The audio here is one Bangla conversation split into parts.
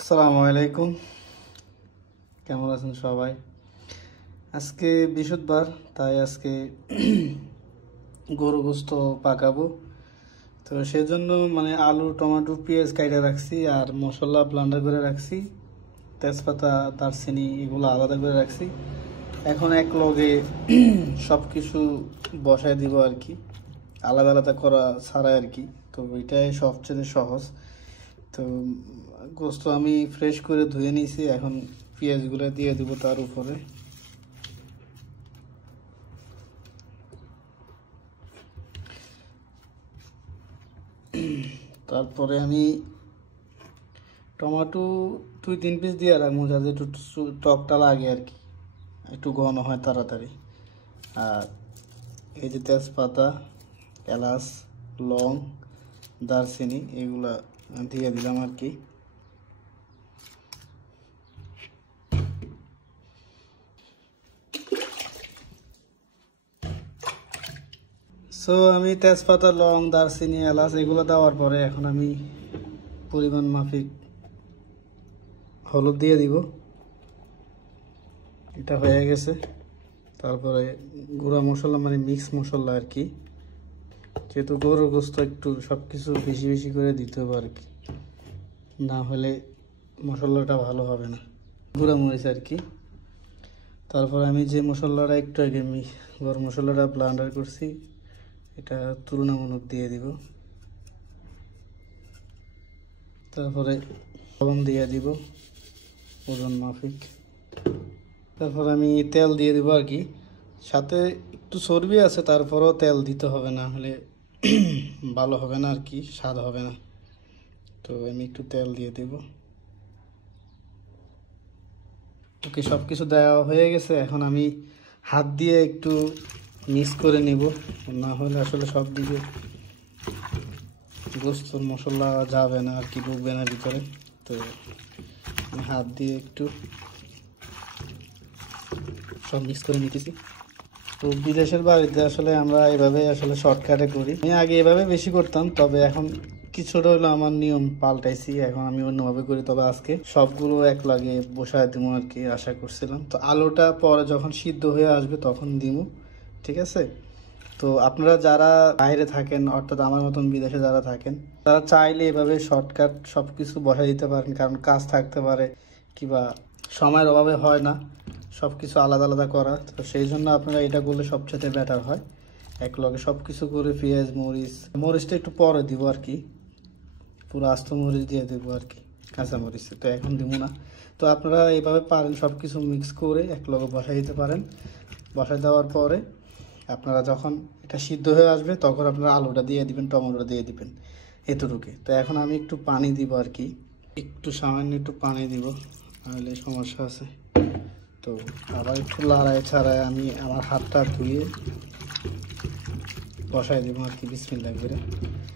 আসসালামু আলাইকুম, কেমন আছেন সবাই? আজকে বৃহস্পতিবার, তাই আজকে গরু গোস্ত পাকাবো। তো সেজন্য আলু, টমেটো, পেঁয়াজ কাইটা রাখছি আর মশলা ব্লেন্ডার করে রাখছি। তেজপাতা, দারচিনি এগুলো আলাদা করে রাখছি। এখন এক লগে সব কিছু বসায় দিব আর কি, আলাদা আলাদা করা ছাড়া আর কি। তো এটাই সবচেয়ে সহজ। তো গোস্ত আমি ফ্রেশ করে ধুয়ে নিয়েছি, এখন পেঁয়াজগুলো দিয়ে দিব তার উপরে। তারপরে আমি টমেটো 2-3 পিস দিয়ে রাখবো, যাতে একটু টকটা লাগে আর কি, একটু ঘন হয় তাড়াতাড়ি। আর এই যে তেজপাতা, এলাচ, লং, দারচিনি এগুলা দিয়ে দিলাম আর কি। সো আমি তেজপাতা, লং, দারচিনি, এলাচ এগুলো দেওয়ার পরে এখন আমি পরিমাণ মাফিক হলুদ দিয়ে দিব। এটা হয়ে গেছে। তারপরে গুঁড়া মশলা মিক্স মশলা আর কি, যেহেতু গরুর গোস্ত একটু সব কিছু বেশি বেশি করে দিতে হবে আর কি, না হলে মশলাটা ভালো হবে না। গুঁড়া মরিচ আর কি। তারপর আমি যে মশলাটা একটু আগে গরম মশলাটা ব্লেন্ডার করছি, এটা তুলনামূলক দিয়ে দিব। তারপরে লবণ দিয়ে দিব ওজন মাফিক। তারপর আমি তেল দিয়ে দিব আর কি, সাথে একটু চর্বি আছে, তারপরেও তেল দিতে হবে, না হলে ভালো হবে না আর কি, স্বাদ হবে না। তো আমি একটু তেল দিয়ে দেব। ওকে, সব কিছু দেওয়া হয়ে গেছে। এখন আমি হাত দিয়ে একটু মিক্স করে নেব, না হলে আসলে সব দিকে গোস্তর মশলা যাবে না আর কি, ঢুকবে না ভিতরে। তো আমি হাত দিয়ে একটু সব মিক্স করে নিতেছি। তো বিদেশের বাড়িতে আসলে আমরা এভাবে আসলে শর্টকাটে করি। আমি আগে এভাবে বেশি করতাম, তবে এখন কিছুটা হলো আমার নিয়ম পাল্টাইছি, এখন আমি অন্যভাবে করি। তবে আজকে সবগুলো এক লাগে বসায় দিব আর কি, আশা করছিলাম। তো আলুটা পরে যখন সিদ্ধ হয়ে আসবে তখন দিব, ঠিক আছে? তো আপনারা যারা বাইরে থাকেন, অর্থাৎ আমার মতন বিদেশে যারা থাকেন, তারা চাইলে এভাবে শর্টকাট সব কিছু বসাই দিতে পারেন, কারণ কাজ থাকতে পারে কিংবা সময়ের অভাবে হয় না সব কিছু আলাদা আলাদা করা। তো সেই জন্য আপনারা এটা করলে সবচেয়ে বেটার হয়। এক লগে সব কিছু করে পেঁয়াজ, মরিচটা একটু পরে দিব আর কি, পুরো আস্ত মরিচ দিয়ে দেবো আর কি, কাঁচা মরিচ তো এখন দিব না। তো আপনারা এইভাবে পারেন সব কিছু মিক্স করে এক লগে বসাই দিতে পারেন। বসাই দেওয়ার পরে আপনারা যখন এটা সিদ্ধ হয়ে আসবে তখন আপনারা আলুটা দিয়ে দিবেন, টমেটোটা দিয়ে দিবেন, এতটুকু। তো এখন আমি একটু পানি দিব আর কি, একটু সামান্য একটু পানি দিব, নাহলে সমস্যা আছে। তো আবার একটু লড়াই ছাড়াই আমি আমার হাতটা ধুয়ে বসাই দেবো আর কি, বিসমিল্লাহ করে।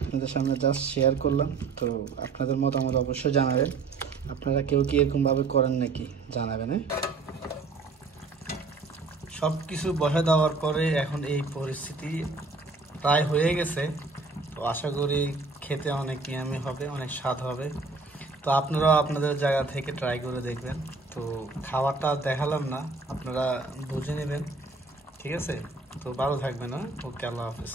আপনাদের সামনে জাস্ট শেয়ার করলাম। তো আপনাদের মতামত অবশ্যই জানাবেন, আপনারা কেউ কি এরকমভাবে করেন নাকি জানাবেন। সব কিছু বসে দেওয়ার পরে এখন এই পরিস্থিতি প্রায় হয়ে গেছে। তো আশা করি খেতে অনেক ইয়ামি হবে, অনেক স্বাদ হবে। তো আপনারাও আপনাদের জায়গা থেকে ট্রাই করে দেখবেন। তো খাবারটা দেখালাম না, আপনারা বুঝে নেবেন, ঠিক আছে? তো ভালো থাকবেন। ওকে, আল্লাহ হাফেজ।